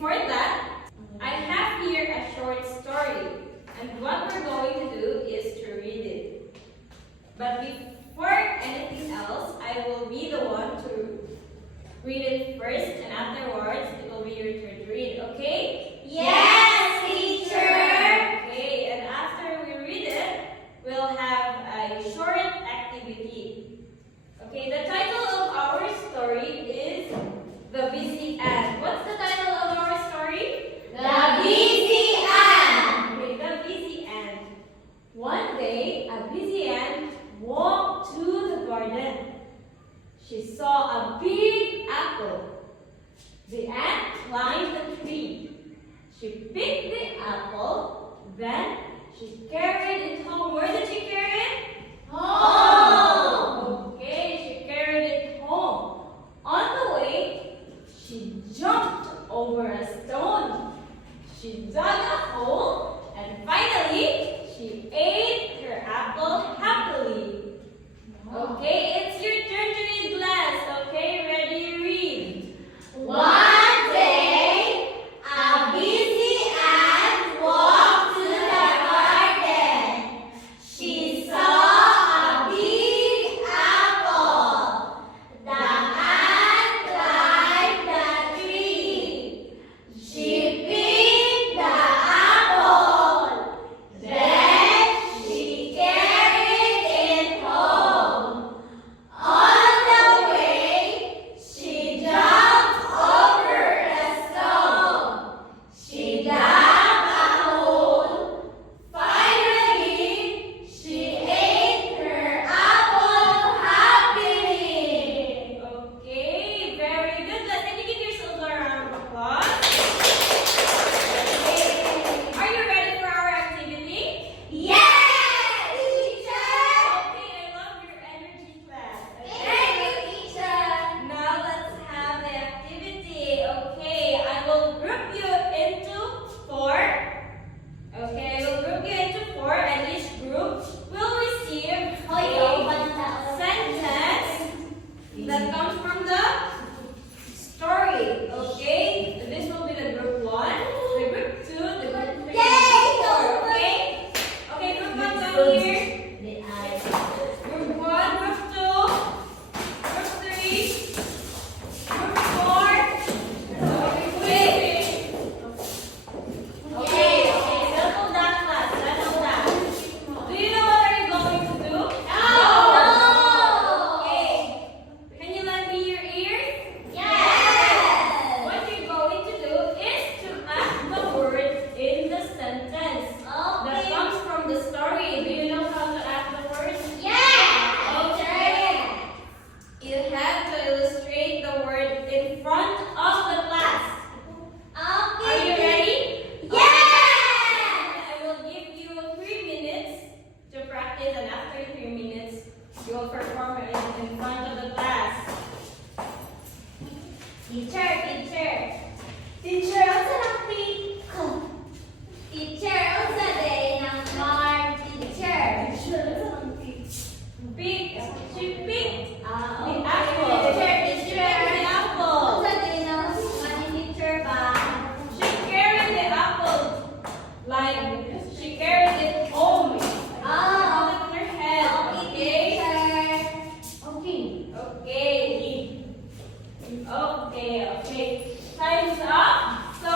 before that, I have here a short story. And what we're going to do is to read it. But before anything else, I will be the one to read it first, and afterwards, it will be your turn to read, okay? Yes, teacher! Okay, and after we read it, we'll have a short activity. Okay, the title of our story is The Busy Ant. What's the title of our story? The Busy Ant. Okay, The Busy Ant. One day, a busy ant walked to the garden. She saw a big apple. The ant climbed the tree. She picked the apple, then she carried it home. Where did she carry it? Home. Okay, she carried it home. On the way, she jumped over a stone. She dug a hole, and finally, she ate her apple happily. Okay, it's your turn to read, class. Okay, ready, read. One day, a busy ant walked to the garden. She saw a big apple. The ant climbed the tree. She picked the apple. Then she carried it home. On the way, she jumped over a stone. She dug a hole. Finally, she ate her apple happily. Okay, very good. Can you give yourselves a round of applause? Okay. Are you ready for our activity? Yes, teacher! Okay, I love your energy, class. Thank you, teacher! Now let's have the activity. Okay, I will group you into four. Okay, I will group you into four, and each group will receive a sentence that comes from the story. Okay, this will be the group one, the group two, the group three, Yay! group four. Okay, okay, group one down here. Group one, group two, group three, group four. Okay, okay, settle down, class, settle down. Do you know what are you going to do? No! Okay. Can you lend me your ears? Yes! What you're going to do is to add the words in the sentence that comes from the story. Do you know how to add the words? Okay. You have to illustrate the word in front of the class. Are you ready? Yes! I will give you 3 minutes to practice, and after 3 minutes, you will perform it in front of the class. Teacher, Teacher, unsa nang Teacher, unsa day nang teacher? she picked the Okay. apple. Teacher, She picked the apple. unsa day nang teacher ba? She carried the apple like she carried it home. Hold it on her head. Okay. Okay. Okay. Okay. Time's up. So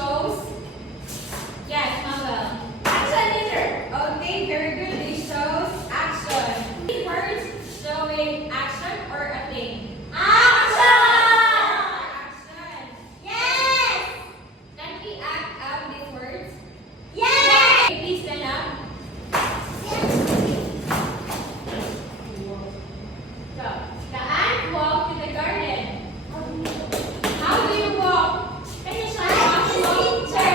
shows Yes, Mabel. action teacher. Okay, very good. It shows action. Words showing action or a thing. Action! Action. Yes! Can we act out these words? Yes! Okay, please stand up. So, the ant walked to the garden. How do you walk? Can you show us how to walk?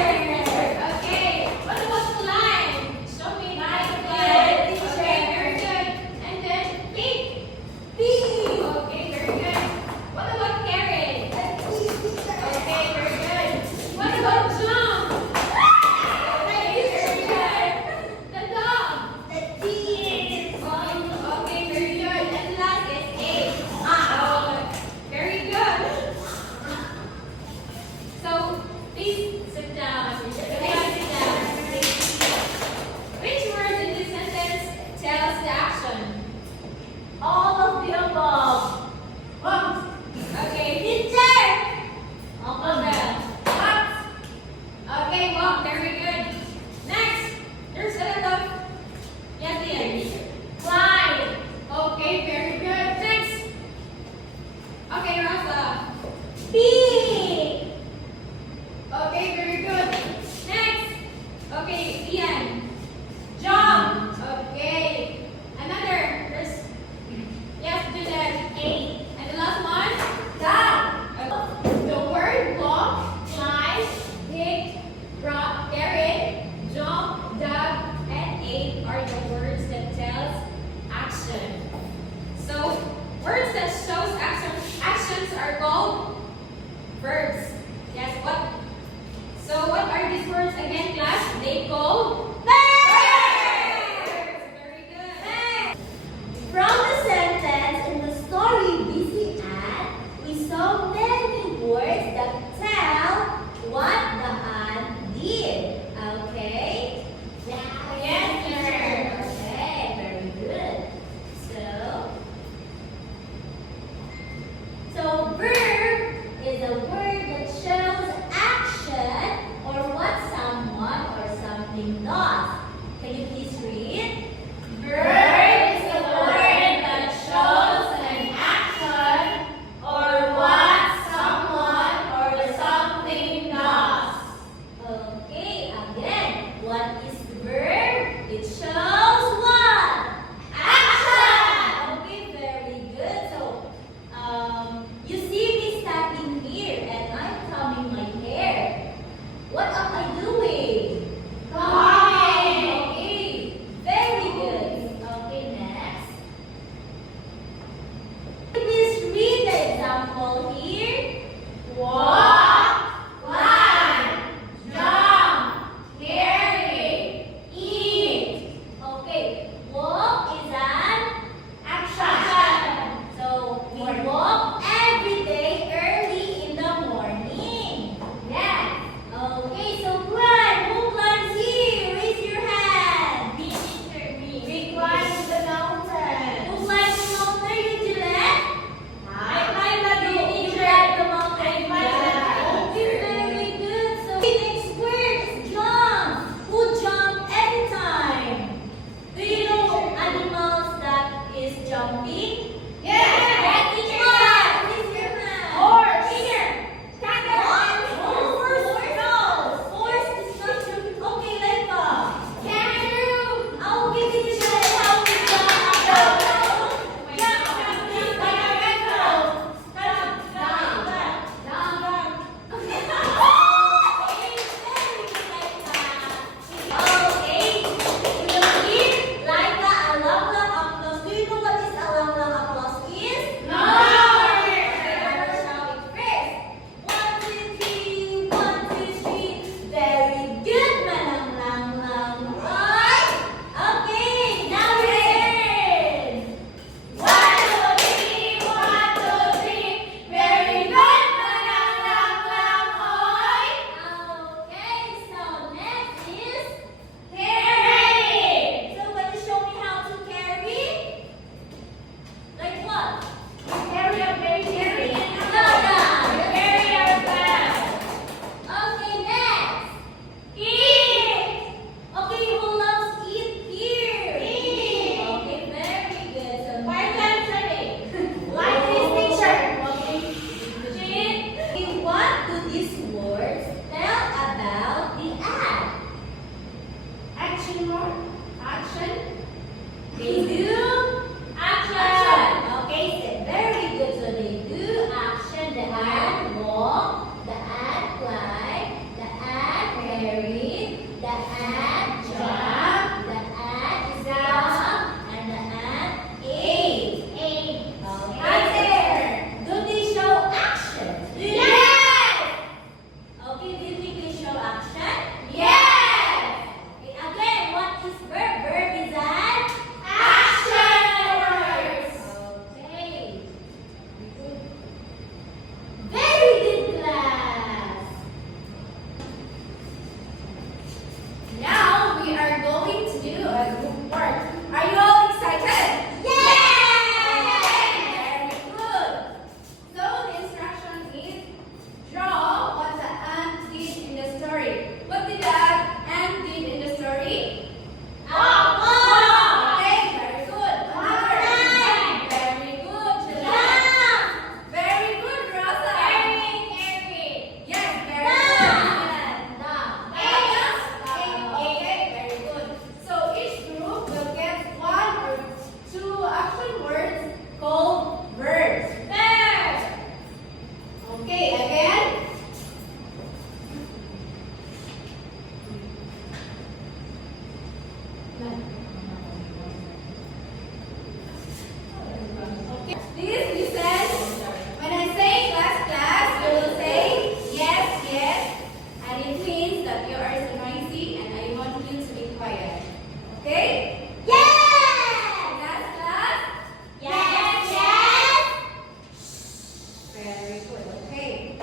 Very good. Okay.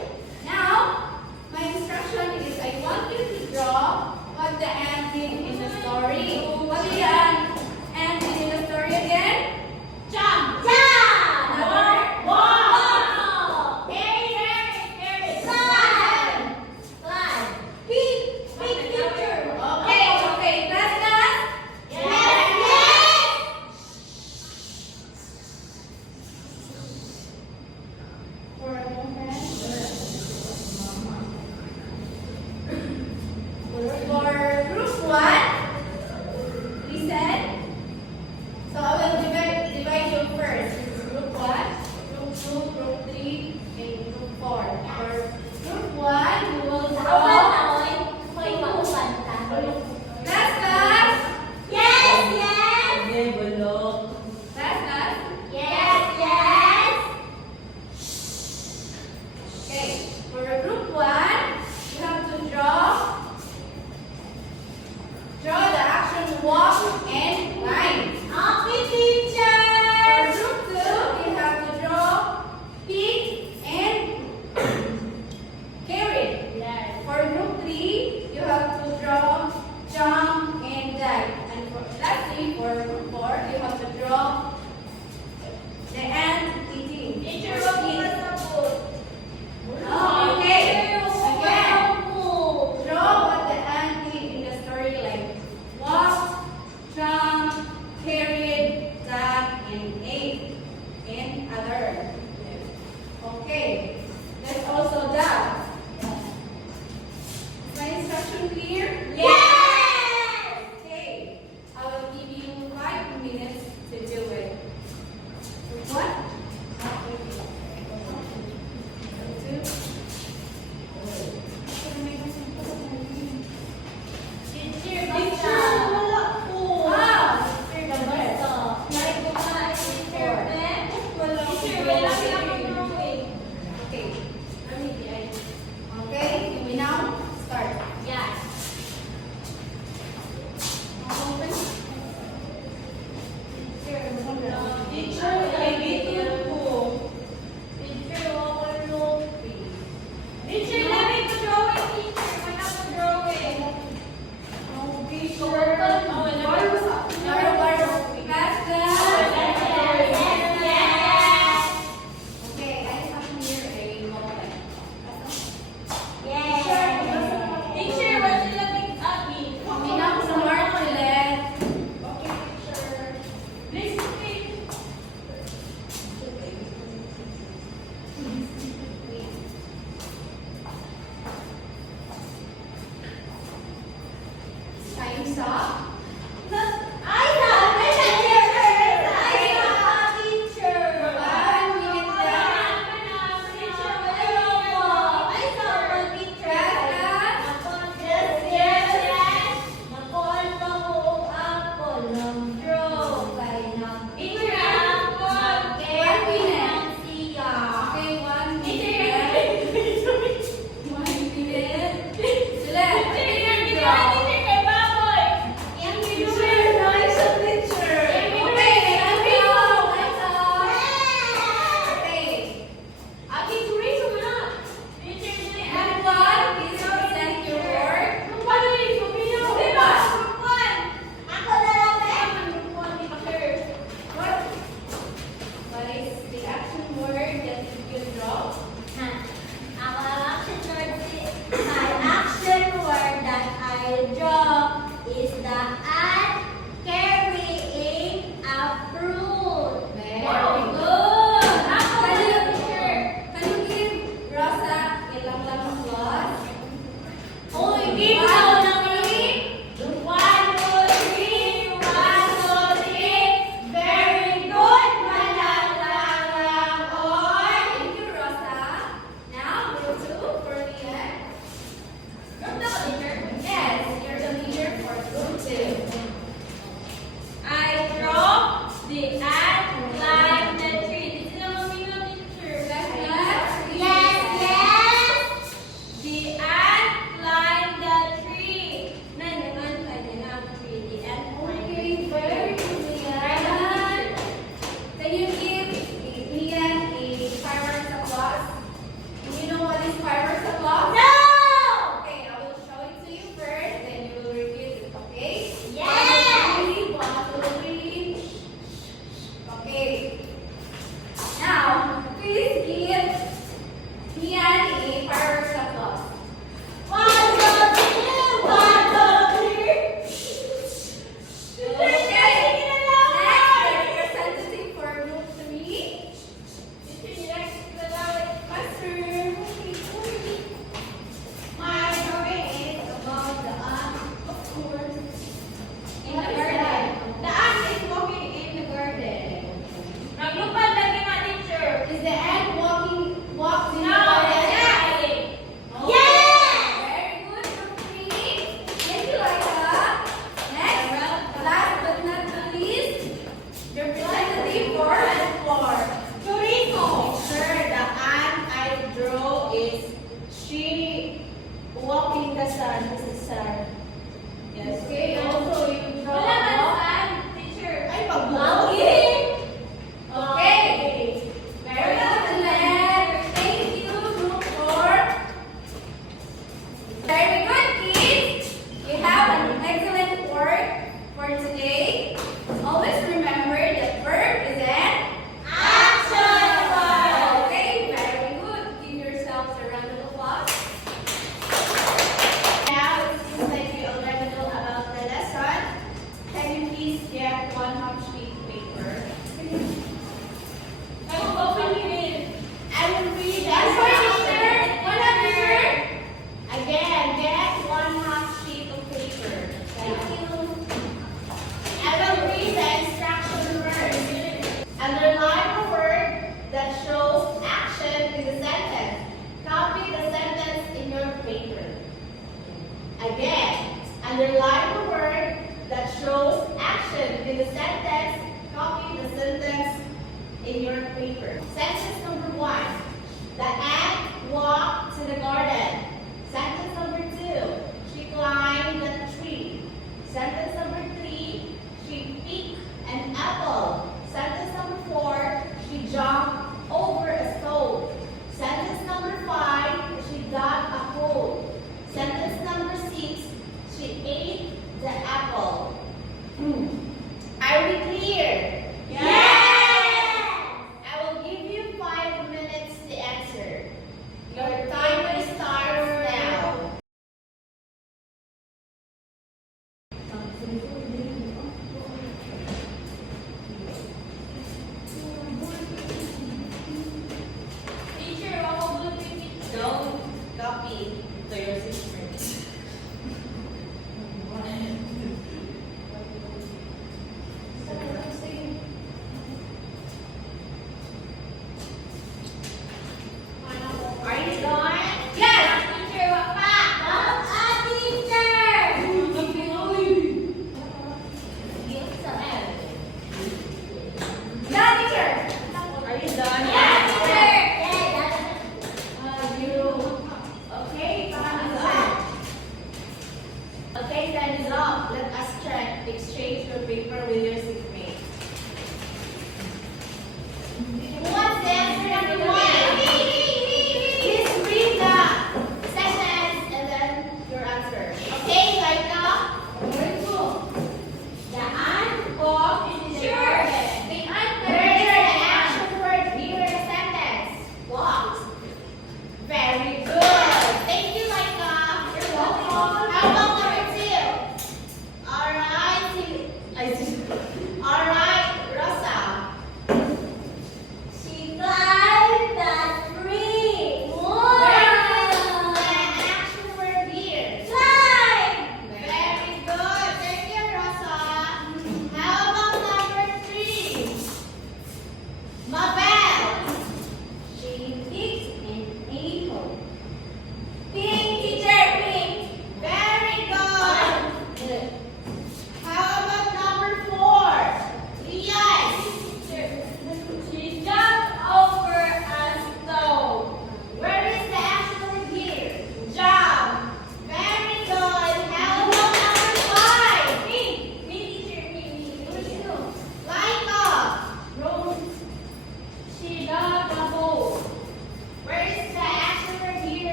Now, my instruction is I want you to draw what the ant did in the story. What did the ant did in the story again? Jump! Another? Wow! Very Climb! Big picture! Okay. Class. Yes! For a moment. For group 1, listen. So I will divide you first. It's group 1, group 2, group 3, and group 4. For group 1, you will draw. Class. Yes! Hindi, bulok. Class. Yes! Okay. For group 1, you have to draw the action walk and line. Okay, For teacher! group 2, you have to draw pick and carrot. Yes. For group 3, you have to draw jump and dive. And lastly, for group 4, you have to draw the ant eating. Teacher, Or wag mo eat. na sabot. Okay. Again. Ako. Draw what the ant did in the story, like walk, jump, carried, dug, and ate, and other. Okay. Let's also dug. Is my instruction clear? Yes! Okay. I will give you 5 minutes to do it. What? Teacher, basta. Wala po. Ah! Teacher, basta. Like ko na, teacher, Ben. Teacher, wala akong drawing. Okay. Ano yun? Okay. Can we now start? Yes.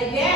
Again.